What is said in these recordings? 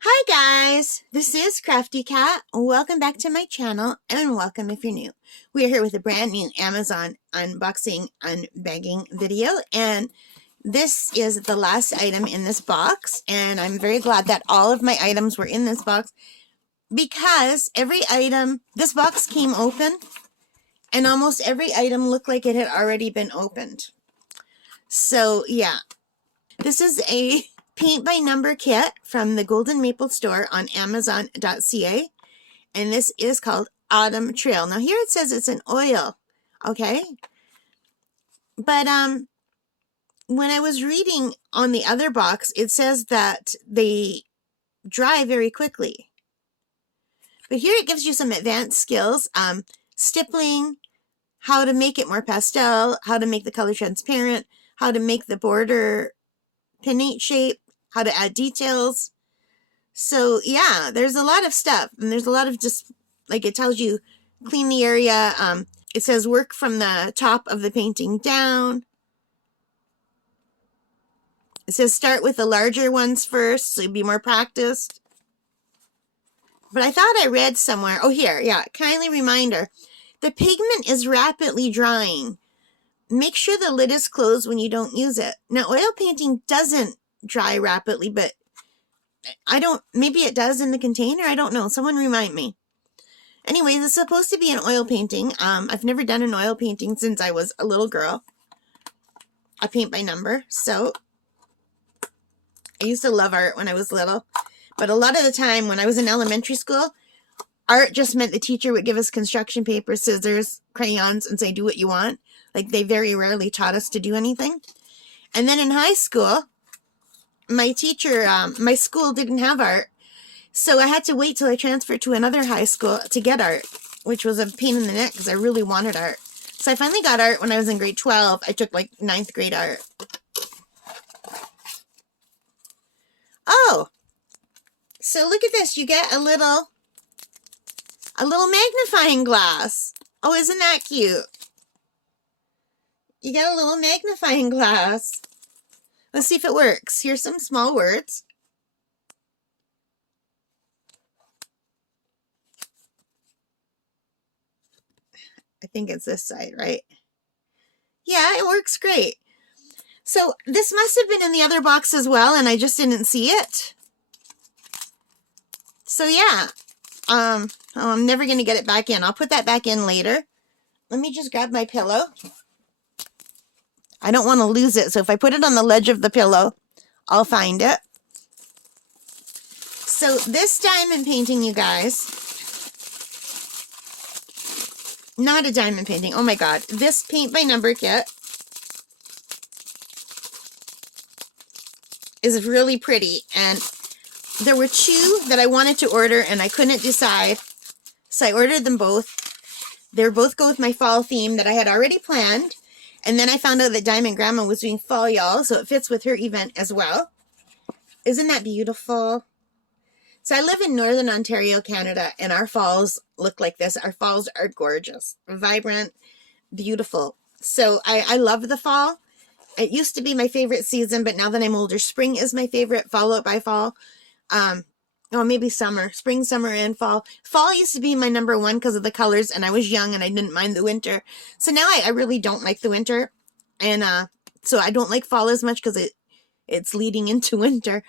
Hi guys, this is Crafty Cat. Welcome back to my channel and welcome if you're new. We are here with a brand new Amazon unboxing unbagging video, and this is the last item in this box, and I'm very glad that all of my items were in this box because every item, this box came open and almost every item looked like it had already been opened. So yeah, this is a paint by number kit from the Golden Maple store on Amazon.ca, and this is called Autumn Trail. Now here it says it's an oil, okay? But when I was reading on the other box, it says that they dry very quickly. But here it gives you some advanced skills, stippling, how to make it more pastel, how to make the color transparent, how to make the border pinnate shape, how to add details. So yeah, there's a lot of stuff, and there's a lot of just, like, it tells you clean the area. It says work from the top of the painting down. It says start with the larger ones first, so you'll be more practiced. But I thought I read somewhere, oh here, yeah, kindly reminder, the pigment is rapidly drying. Make sure the lid is closed when you don't use it. Now, oil painting doesn't dry rapidly, but maybe it does in the container. I don't know. Someone remind me. Anyway, this is supposed to be an oil painting. I've never done an oil painting since I was a little girl. I paint by number. So I used to love art when I was little. But a lot of the time when I was in elementary school, art just meant the teacher would give us construction paper, scissors, crayons, and say, do what you want. Like, they very rarely taught us to do anything. And then in high school, my teacher, my school didn't have art. So I had to wait till I transferred to another high school to get art, which was a pain in the neck because I really wanted art. So I finally got art when I was in grade 12. I took like 9th grade art. Oh, so look at this. You get a little magnifying glass. Oh, isn't that cute? You get a little magnifying glass. Let's see if it works. Here's some small words. I think it's this side, right? Yeah, it works great. So this must have been in the other box as well, and I just didn't see it. So yeah, I'm never going to get it back in. I'll put that back in later. Let me just grab my pillow. I don't want to lose it, so if I put it on the ledge of the pillow, I'll find it. So this diamond painting, you guys, not a diamond painting, oh my god, this paint by number kit is really pretty, and there were two that I wanted to order and I couldn't decide, so I ordered them both. They both go with my fall theme that I had already planned, and then I found out that Diamond Grandma was doing FallYa'll, so it fits with her event as well. Isn't that beautiful? So I live in Northern Ontario, Canada, and our falls look like this. Our falls are gorgeous, vibrant, beautiful. So I love the fall. It used to be my favorite season, but now that I'm older, spring is my favorite, followed by fall. Oh, maybe summer, spring, summer, and fall. Fall used to be my number one because of the colors, and I was young and I didn't mind the winter. So now I really don't like the winter, and so I don't like fall as much because it's leading into winter.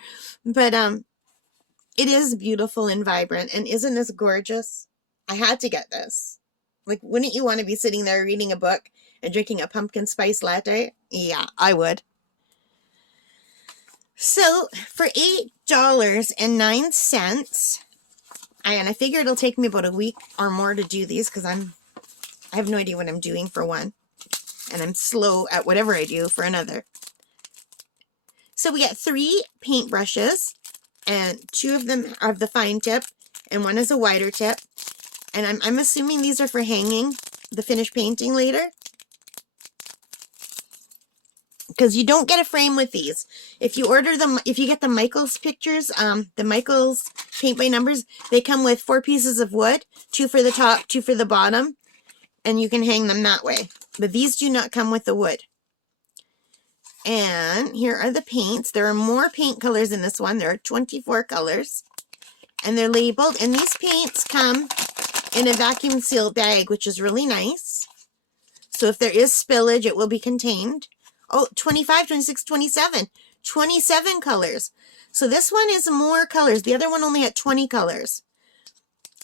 But it is beautiful and vibrant, and isn't this gorgeous? I had to get this. Like, wouldn't you want to be sitting there reading a book and drinking a pumpkin spice latte? Yeah, I would. So for $8.09, and I figure it'll take me about a week or more to do these because I have no idea what I'm doing for one, and I'm slow at whatever I do for another. So we got 3 paint brushes, and 2 of them are the fine tip, and 1 is a wider tip. And I'm assuming these are for hanging the finished painting later, because you don't get a frame with these. If you order them, if you get the Michaels pictures, the Michaels paint by numbers, they come with 4 pieces of wood, 2 for the top, 2 for the bottom, and you can hang them that way. But these do not come with the wood. And here are the paints. There are more paint colors in this one. There are 24 colors. and they're labeled. And these paints come in a vacuum sealed bag, which is really nice. So if there is spillage, it will be contained. Oh, 25, 26, 27. 27 colors. So this one is more colors. The other one only had 20 colors.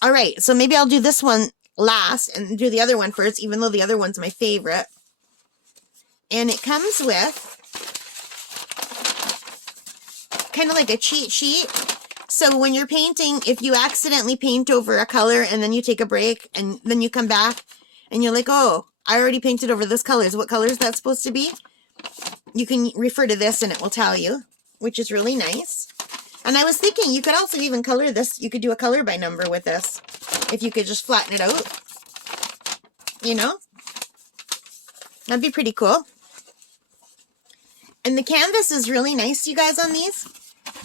All right, so maybe I'll do this one last and do the other one first, even though the other one's my favorite. And it comes with kind of like a cheat sheet. So when you're painting, if you accidentally paint over a color and then you take a break and then you come back and you're like, oh, I already painted over this color. What color is that supposed to be? You can refer to this and it will tell you, which is really nice. And I was thinking you could also even color this. You could do a color by number with this if you could just flatten it out. You know? That'd be pretty cool. And the canvas is really nice, you guys, on these.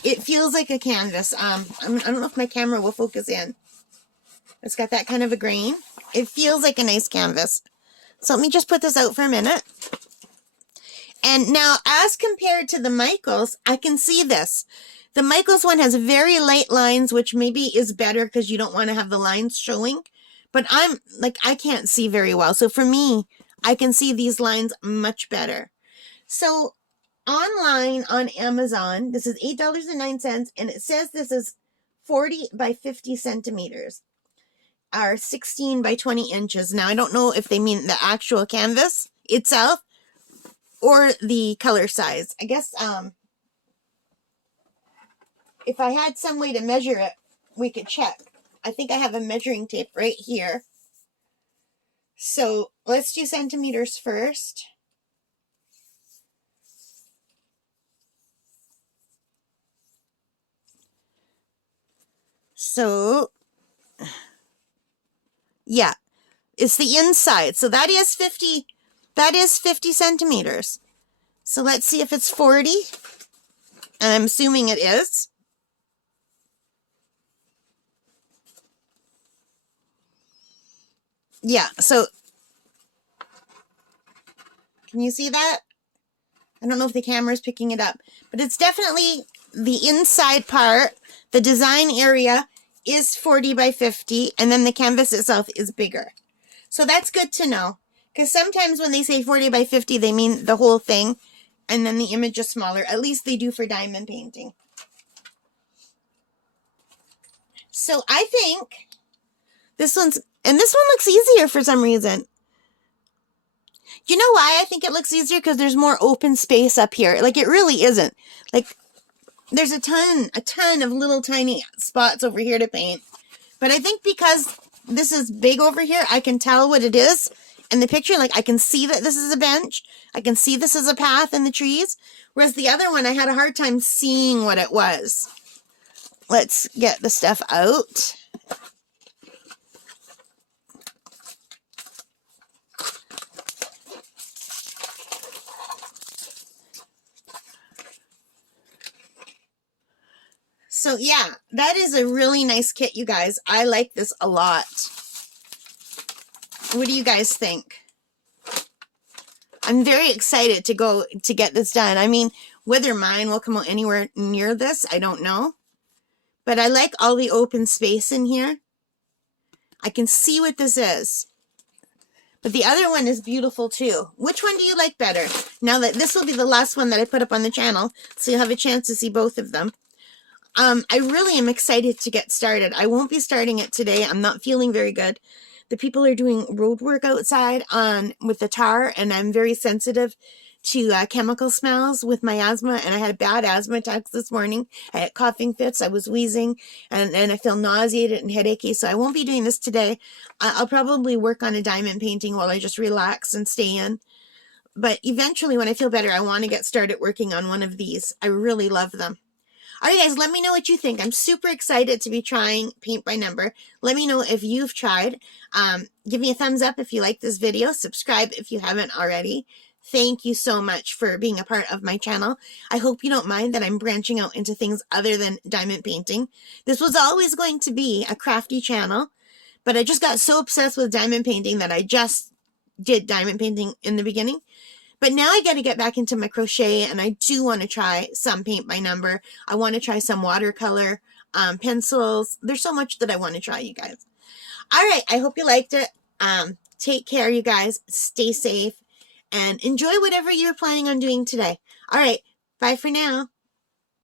It feels like a canvas. I don't know if my camera will focus in. It's got that kind of a grain. It feels like a nice canvas. So let me just put this out for a minute. And now, as compared to the Michaels, I can see this. The Michaels one has very light lines, which maybe is better because you don't want to have the lines showing. But I can't see very well. So for me, I can see these lines much better. So online on Amazon, this is $8.09, and it says this is 40 by 50 centimeters, or 16 by 20 inches. Now, I don't know if they mean the actual canvas itself or the color size. I guess if I had some way to measure it, we could check. I think I have a measuring tape right here. So let's do centimeters first. So, yeah, it's the inside. So that is 50 centimeters. So let's see if it's 40. And I'm assuming it is. Yeah, so can you see that? I don't know if the camera is picking it up, but it's definitely the inside part. The design area is 40 by 50, and then the canvas itself is bigger. So that's good to know, because sometimes when they say 40 by 50, they mean the whole thing, and then the image is smaller. At least they do for diamond painting. So I think this one looks easier for some reason. You know why I think it looks easier? Because there's more open space up here. Like, it really isn't. Like, there's a ton of little tiny spots over here to paint. But I think because this is big over here, I can tell what it is in the picture. Like, I can see that this is a bench. I can see this is a path in the trees. Whereas the other one, I had a hard time seeing what it was. Let's get the stuff out. So yeah, that is a really nice kit, you guys. I like this a lot. What do you guys think? I'm very excited to get this done. I mean, whether mine will come out anywhere near this, I don't know. But I like all the open space in here. I can see what this is. But the other one is beautiful too. Which one do you like better? Now that this will be the last one that I put up on the channel, so you'll have a chance to see both of them. I really am excited to get started. I won't be starting it today. I'm not feeling very good. The people are doing road work outside with the tar, and I'm very sensitive to chemical smells with my asthma, and I had bad asthma attacks this morning. I had coughing fits, I was wheezing, and I feel nauseated and headachy, so I won't be doing this today. I'll probably work on a diamond painting while I just relax and stay in. But eventually, when I feel better, I want to get started working on one of these. I really love them. All right, guys, let me know what you think. I'm super excited to be trying paint by number. Let me know if you've tried. Give me a thumbs up if you like this video. Subscribe if you haven't already. Thank you so much for being a part of my channel. I hope you don't mind that I'm branching out into things other than diamond painting. This was always going to be a crafty channel, but I just got so obsessed with diamond painting that I just did diamond painting in the beginning. But now I got to get back into my crochet, and I do want to try some paint by number. I want to try some watercolor. pencils. There's so much that I want to try, you guys. All right, I hope you liked it. Take care, you guys. Stay safe and enjoy whatever you're planning on doing today. All right, bye for now.